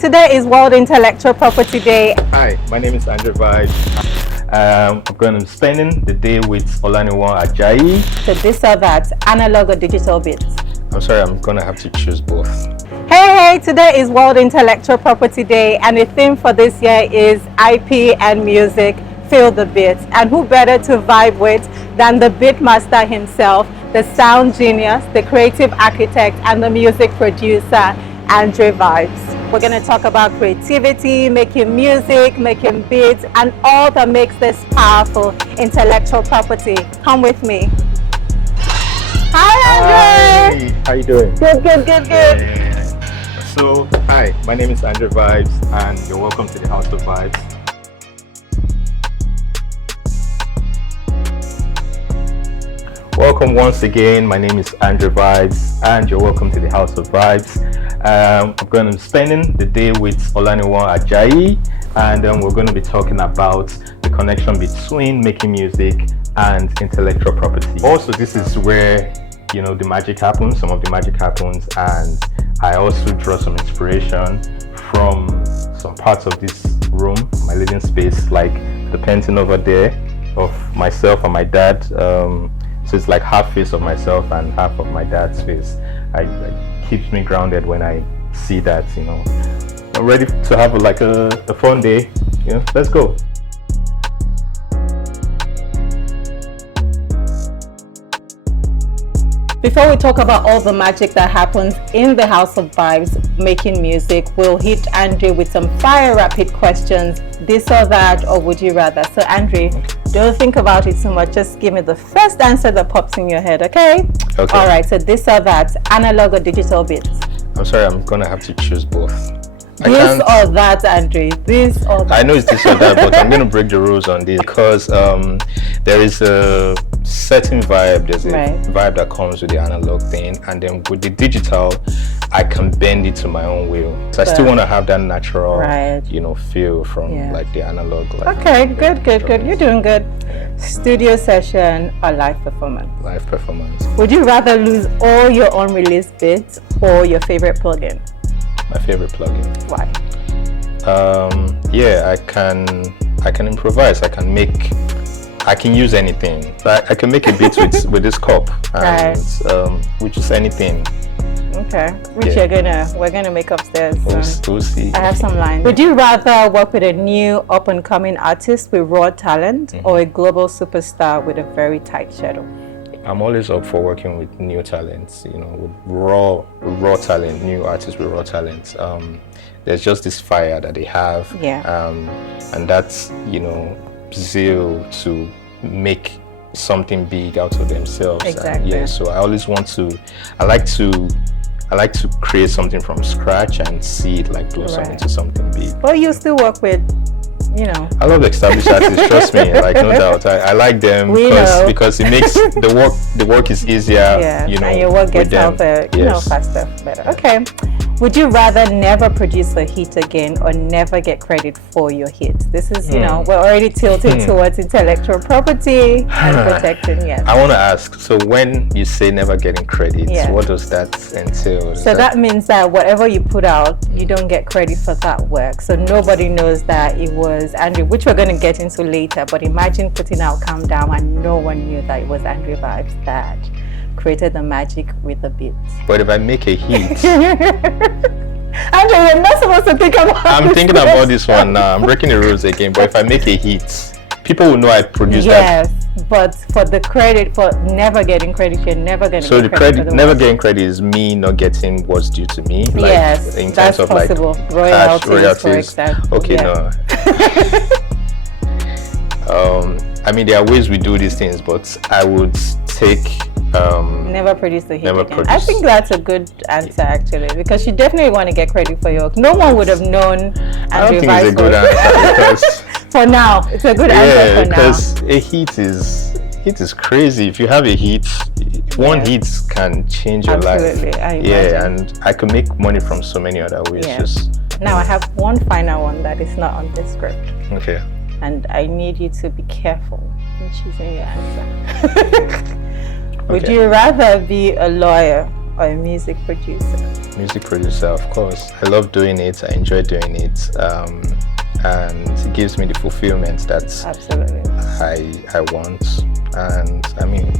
today is World Intellectual Property Day. Hi, my name is Andre Vibez. I'm going to be spending the day with Olaniwon Ajayi. So this or that, analog or digital bits? I'm sorry, I'm going to have to choose both. Hey, today is World Intellectual Property Day and the theme for this year is IP and music, feel the beats. And who better to vibe with than the beat master himself, the sound genius, the creative architect and the music producer, Andre Vibez. We're going to talk about creativity, making music, making beats, and all that makes this powerful intellectual property. Come with me. Hi, Andre. Hi, how you doing? Good. Yeah. So, hi, my name is Andre Vibez, and you're welcome to the House of Vibes. Welcome once again. My name is Andre Vibez, and you're welcome to the House of Vibes. I'm going to be spending the day with Olaniwon Ajayi, and we're going to be talking about the connection between making music and intellectual property. Also, this is where the magic happens. Some of the magic happens, and I also draw some inspiration from some parts of this room, my living space, like the painting over there of myself and my dad. So it's like half face of myself and half of my dad's face. It keeps me grounded when I see that. I'm ready to have a fun day. Let's go. Before we talk about all the magic that happens in the House of Vibes making music, we'll hit Andre with some fire rapid questions, this or that, or would you rather. So Andre, don't think about it too much, just give me the first answer that pops in your head, okay? Okay. All right, so this or that, analog or digital bits? I'm sorry, I'm gonna have to choose both. This or that, Andre, this or that. I know it's this or that, but I'm gonna break the rules on this because there is a certain vibe. There's a vibe that comes with the analog thing, and then with the digital, I can bend it to my own will. So I still want to have that natural, feel from like the analog. Okay, good. You're doing good. Yeah. Studio session or live performance? Live performance. Would you rather lose all your unreleased bits or your favorite plugin? My favorite plugin. Why? I can improvise. I can use anything. I can make a beat with this cup, and which is anything. Okay, which we're gonna make upstairs. We'll see. I have some lines. Would you rather work with a new up and coming artist with raw talent or a global superstar with a very tight schedule? I'm always up for working with new talents, with raw talent, new artists with raw talents. There's just this fire that they have, and that's zeal to make something big out of themselves. Exactly. And so I like to create something from scratch and see it blossom into something big. Well, you still work with. I love established artists, trust me, no doubt. I like them because it makes the work is easier. And your work gets out there, faster, better. Okay. Would you rather never produce a hit again or never get credit for your hits? This is, we're already tilting towards intellectual property and protecting, I want to ask, so when you say never getting credit, what does that entail? So that means that whatever you put out, you don't get credit for that work. So nobody knows that it was Andre, which we're going to get into later, but imagine putting out Calm Down and no one knew that it was Andre Vibez that created the magic with the beats. But if I make a hit, Andre, you're not supposed to think about I'm thinking about this one now. I'm breaking the rules again. But if I make a hit, people will know I produced that. Yes, but for the credit, for never getting credit, you're never going to get credit. So the credit, never getting credit is me not getting what's due to me. Yes, in terms of possible. Royalties, for example. Okay, no. I mean, there are ways we do these things, but I would take. Never produce the hit again. I think that's a good answer actually, because you definitely want to get credit for your work. No one would have known. I don't think it's a good answer because for now, it's a good answer for now. Because a hit is crazy. If you have a hit, one hit can change your life. Absolutely. And I can make money from so many other ways. Now I have one final one that is not on this script. Okay. And I need you to be careful in choosing your answer. Would you rather be a lawyer or a music producer? music producer, of course. I love doing it. I enjoy doing it, and it gives me the fulfillment that Absolutely. I want. And I mean,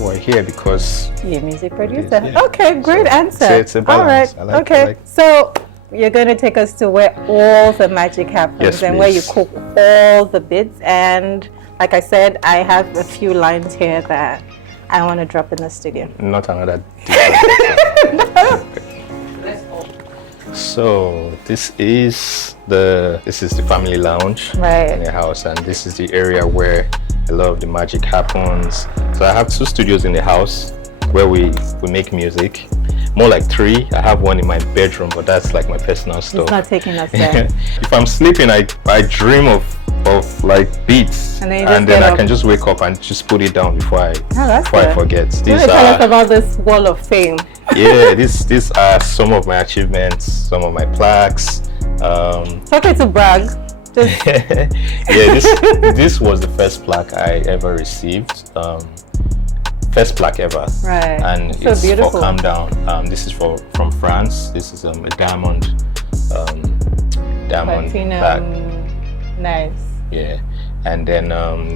we're here because you're a music producer. Is, yeah. Okay, great answer. So it's a balance. All right. Okay. So you're going to take us to where all the magic happens, yes, and please. where you cook all the bits. And like I said, I have a few lines here that I want to drop in the studio. Not another. So this is the family lounge in the house, and this is the area where a lot of the magic happens. So I have 2 studios in the house where we make music. More like 3. I have one in my bedroom, but that's like my personal stuff. It's not taking us there. If I'm sleeping, I dream of like beats, and then I can just wake up and just put it down before I forget. Tell us about this wall of fame. Yeah, these are some of my achievements, some of my plaques. It's okay to brag. Yeah, this was the first plaque I ever received. First plaque ever. Right. And so it's beautiful. for Calm Down. This is from France. This is a diamond Platinum. plaque. Nice. Yeah. And then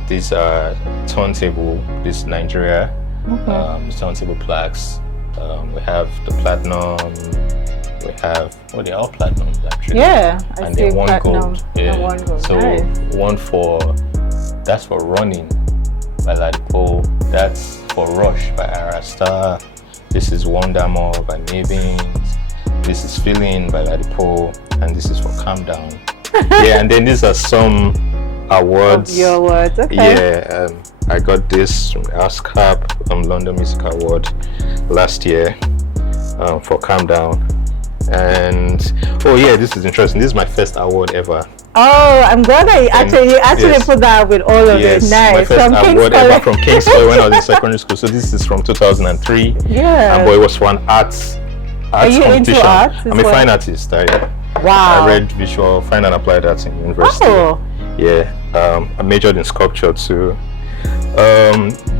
these are turntable. This Nigeria. Turntable plaques. We have the platinum. We have they're all platinums actually. Yeah. And then one platinum gold. Yeah. And one gold. So nice. one that's for Running by Ladipoe. That's for Rush by Arya Star. This is Wonder More by Mavins. This is Feeling by Ladipoe, and this is for Calm Down. Yeah, and then these are some awards. Of your awards, okay. Yeah, I got this from ASCAP, London Music Award last year for Calm Down. And oh yeah, this is interesting. This is my first award ever. Oh, I'm glad that you actually put that with all of it. Nice. My first award ever from King's College when I was in secondary school. So this is from 2003. Yeah. But it was for an arts Are you competition. into arts? I'm a fine artist. Wow. I read visual, fine and applied arts in university. Oh. Yeah. I majored in sculpture too.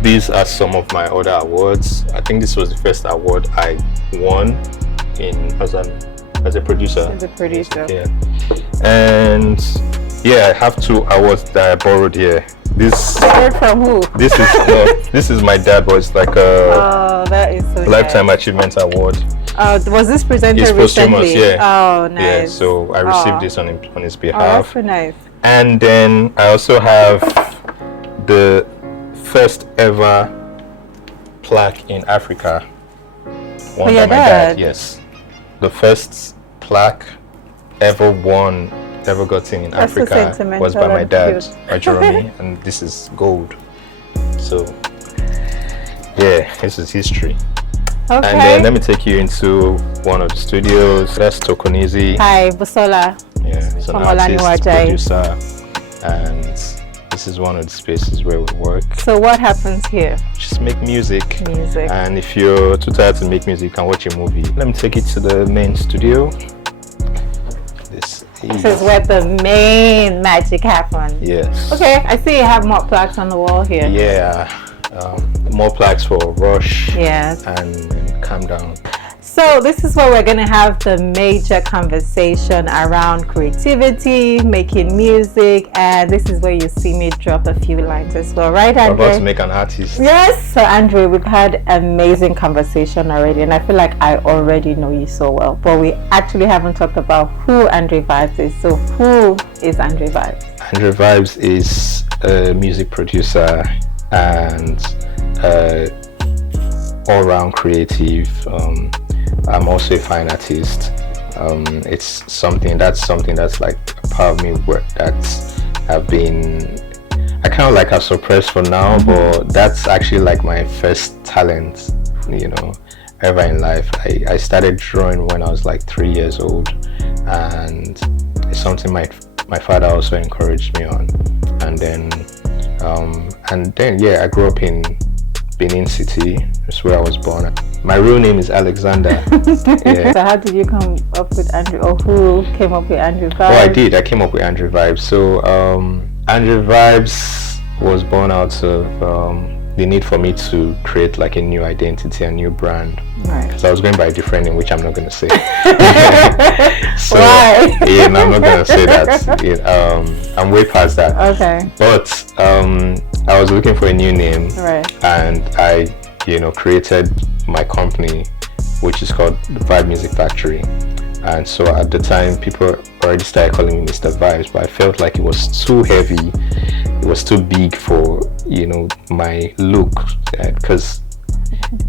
These are some of my other awards. I think this was the first award I won as a producer. As a producer. Yeah. And yeah, I have 2 awards that I borrowed here. This Borrowed from who? This is my dad, but it's like a that is so Lifetime nice. Achievement Award. Was this presented It's posthumous, recently? yeah. Oh, nice. Yeah, so I received this on his behalf. Oh, that's so nice. And then I also have the first ever plaque in Africa. Won by my dad. Yes. The first plaque ever gotten in That's so Africa was by my and dad, cute. by Jeremy, and this is gold. So yeah, this is history. Okay. And then let me take you into one of the studios. That's Tokonizi. Hi, Busola. Yeah, he's an From artist, Olaniwajai. producer, and this is one of the spaces where we work. So what happens here? Just make music. Music. And if you're too tired to make music, you can watch a movie. Let me take you to the main studio. This is where the main magic happens. Yes. Okay, I see you have more plaques on the wall here. Yeah. More plaques for Rush. Yes. And Calm Down. So this is where we're going to have the major conversation around creativity, making music, and this is where you see me drop a few lines as well, right, Andre? I'm about to make an artist. Yes. So Andre, we've had amazing conversation already, and I feel like I already know you so well, but we actually haven't talked about who Andre Vibez is. So who is Andre Vibez? Andre Vibez is a music producer and all-round creative. I'm also a fine artist. It's something that's like a part of me that's I kind of like have suppressed for now, but that's actually like my first talent, ever in life. I started drawing when I was like 3 years old, and it's something my father also encouraged me on. And then I grew up in Benin City. That's where I was born. My real name is Alexander. Yeah. So how did you come up with Andre, or who came up with Andre Vibez? Oh, I did. I came up with Andre Vibez. So Andre Vibez was born out of the need for me to create like a new identity, a new brand. Right. Because I was going by a different name, which I'm not going to say. So, Why? yeah, no, I'm not going to say that. I'm way past that. Okay. But I was looking for a new name, Right. and I, created my company, which is called the Vibe Music Factory. And so at the time, people already started calling me Mr. Vibes, but I felt like it was too heavy. It was too big for, my look. Because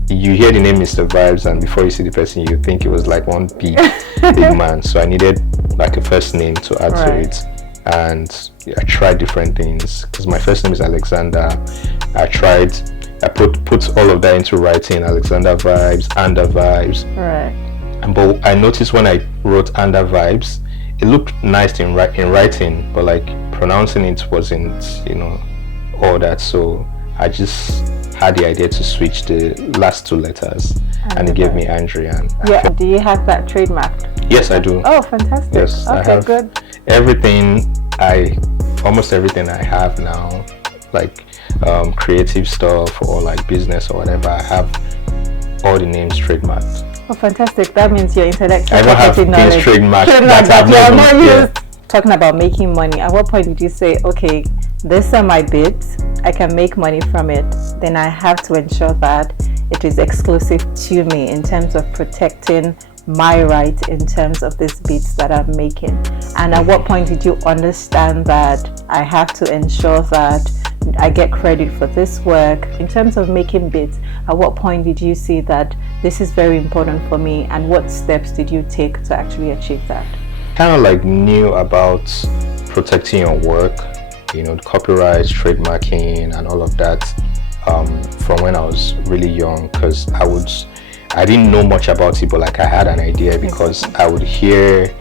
you hear the name Mr. Vibes, and before you see the person, you think it was like one big man. So I needed like a first name to add to it. And I tried different things, because my first name is Alexander. I put all of that into writing, Alexander Vibes, Andre Vibes. Right. But I noticed when I wrote Andre Vibes, it looked nice in writing, but like pronouncing it wasn't, all that. So I just had the idea to switch the last two letters, and it gave me Andre. And yeah. Do you have that trademarked? Yes, I do. Oh, fantastic. Yes, okay, I have good. Almost everything I have now, like creative stuff or like business or whatever, I have all the names trademarked. Oh, fantastic. That means your intellectual I don't have property things knowledge. trademarked that I've never used. Talking about making money, at what point did you say, okay, these are my bits, I can make money from it, then I have to ensure that it is exclusive to me in terms of protecting my right in terms of these beats that I'm making? And at what point did you understand that I have to ensure that I get credit for this work in terms of making beats? At what point did you see that this is very important for me, and what steps did you take to actually achieve that? Kind of like knew about protecting your work, the copyright, trademarking, and all of that from when I was really young, because I didn't know much about it, but like I had an idea, because I would hear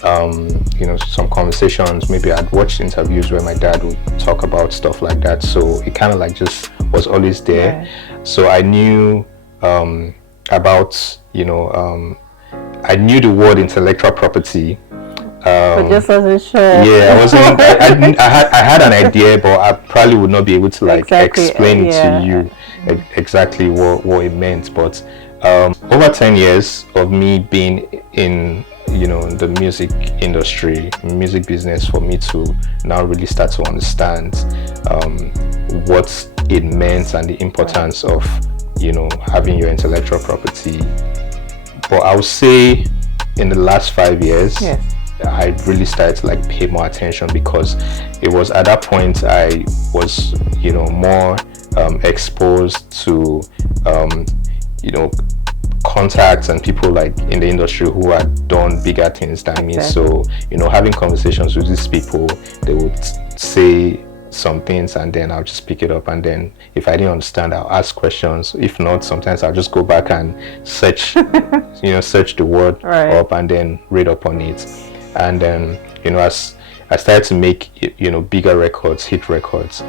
some conversations. Maybe I'd watched interviews where my dad would talk about stuff like that, so it kind of like just was always there. Right. So I knew about I knew the word intellectual property, but just wasn't sure. Yeah, I wasn't. I had an idea, but I probably would not be able to like explain it to you exactly what it meant. But over 10 years of me being in the music industry, music business, for me to now really start to understand what it meant and the importance of having your intellectual property. But I would say in the last 5 years, I really started to like pay more attention, because it was at that point I was more exposed to contacts and people like in the industry who had done bigger things than me. So having conversations with these people, they would say some things, and then I'll just pick it up, and then if I didn't understand, I'll ask questions. If not, sometimes I'll just go back and search search the word up and then read up on it. And then as I started to make bigger records, hit records,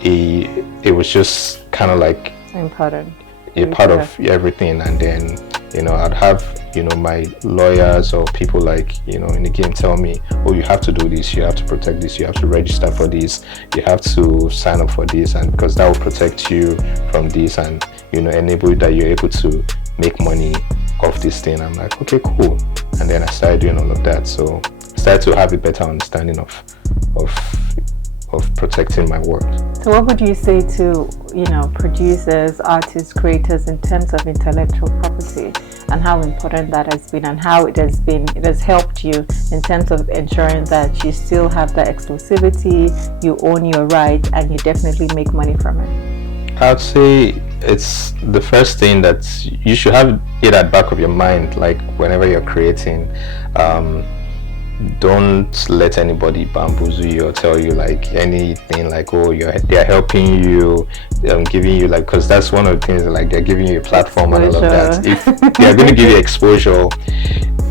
it was just kind of like important, a part of everything. And then I'd have my lawyers or people like in the game tell me, oh, you have to do this, you have to protect this, you have to register for this, you have to sign up for this, and because that will protect you from this, and enable that you're able to make money off this thing. I'm like, okay, cool. And then I started doing all of that, so I started to have a better understanding of protecting my work. So what would you say to producers, artists, creators in terms of intellectual property, and how important that has been, and how it has helped you in terms of ensuring that you still have that exclusivity, you own your right, and you definitely make money from it? I'd say it's the first thing that you should have it at the back of your mind, like whenever you're creating. Don't let anybody bamboozle you or tell you like anything like, oh, they're helping you, giving you like, because that's one of the things, like they're giving you a platform and all of that. If they're going to give you exposure,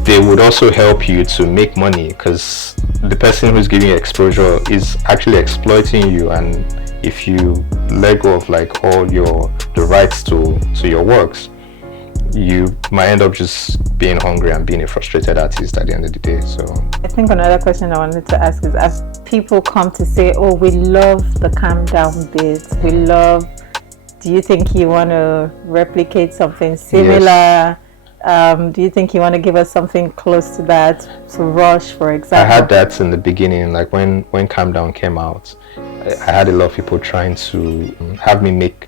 they would also help you to make money, because the person who's giving you exposure is actually exploiting you. And if you let go of like all the rights to your works, you might end up just being hungry and being a frustrated artist at the end of the day. So I think another question I wanted to ask is, as people come to say, oh, we love the calm down beats, we love Do you think you want to replicate something similar? Do you think you want to give us something close to that? So Rush, for example. I had that in the beginning, like when Calm Down came out. I had a lot of people trying to have me make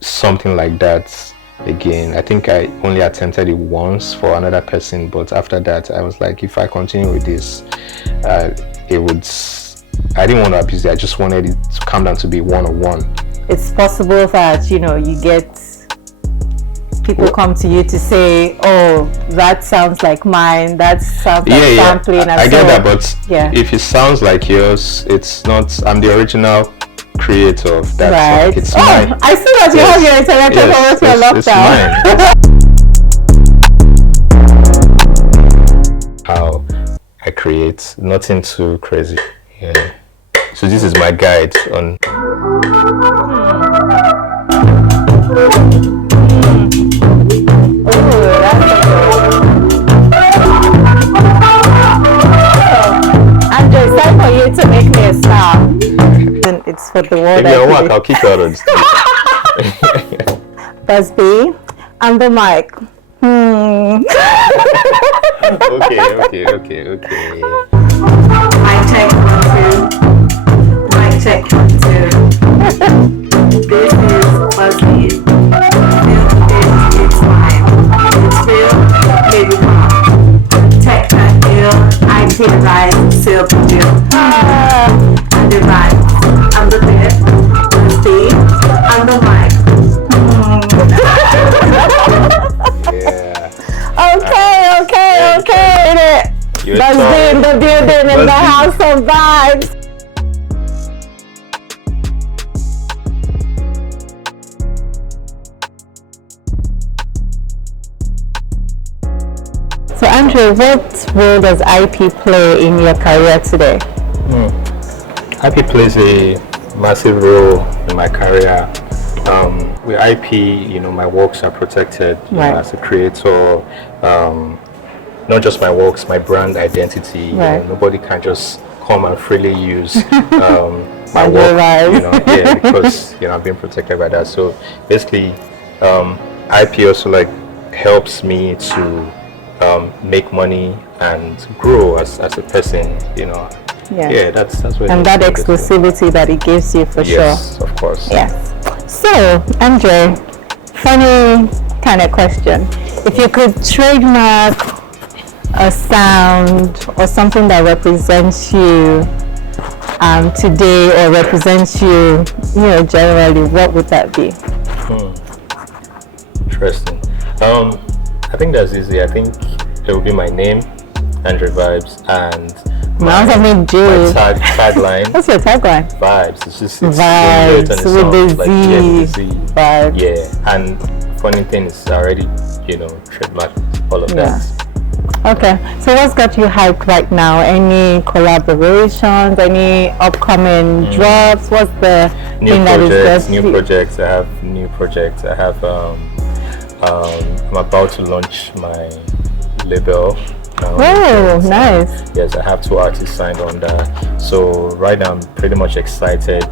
something like that again. I think I only attempted it once for another person, but after that I was like, if I continue with this, I didn't want to abuse it. I just wanted it to come down to be one-on-one. It's possible that, you get people come to you to say, oh, that sounds like mine, that sounds like sampling. I get that, but if it sounds like yours, it's not. I'm the original creator of that song. It's mine. I see that you have your intellectual property on lockdown. How I create, nothing too crazy. Yeah. So this is my guide on. Andre, it's time for you to make me a star. And it's for the world. If you're work, I'll kick you out of the stage. Buzz B, on the mic. Okay. Mic check 1, 2. Mic check 1, 2. This is Buzz B. It's mine. It's real, baby, come on. Tech and ill, I can't ride, still produce. And the vibe, I'm the bit, the speed, I'm the mic. Okay. Buzz B in the building, in the house of vibes. So Andre, what role does IP play in your career today? IP plays a massive role in my career. With IP, my works are protected as a creator. Not just my works, my brand identity. Nobody can just come and freely use my work. Because I've been protected by that. So basically, IP also helps me to make money and grow as a person, that's what. And that exclusivity that it gives you, for sure. Yes, of course. Yes. So, Andre, funny kind of question. If you could trademark a sound or something that represents you today, or represents you, generally, what would that be? Interesting. I think that's easy. I think it will be my name, Andre Vibez, and my tagline. What's your tagline? Vibes. It's vibes with the Z. Vibes. Yeah. And funny thing is, already, trademarked all of that. Okay. So what's got you hyped right now? Any collaborations? Any upcoming drops? What's the thing that is new projects? I have new projects. I have. I'm about to launch my label. Oh, nice. Yes, I have 2 artists signed on that. So right now I'm pretty much excited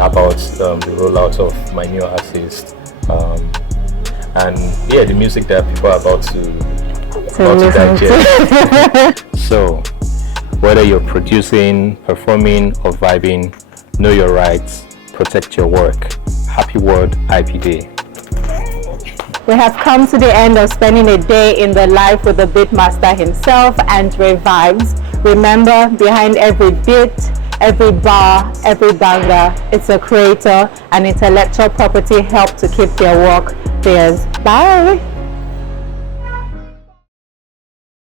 about the rollout of my new artist. And the music that people are about to digest. So whether you're producing, performing, or vibing, know your rights, protect your work. Happy World IP Day. We have come to the end of spending a day in the life with the beatmaster himself, Andre Vibez. Remember, behind every beat, every bar, every banger, it's a creator, and intellectual property help to keep their work theirs. Bye.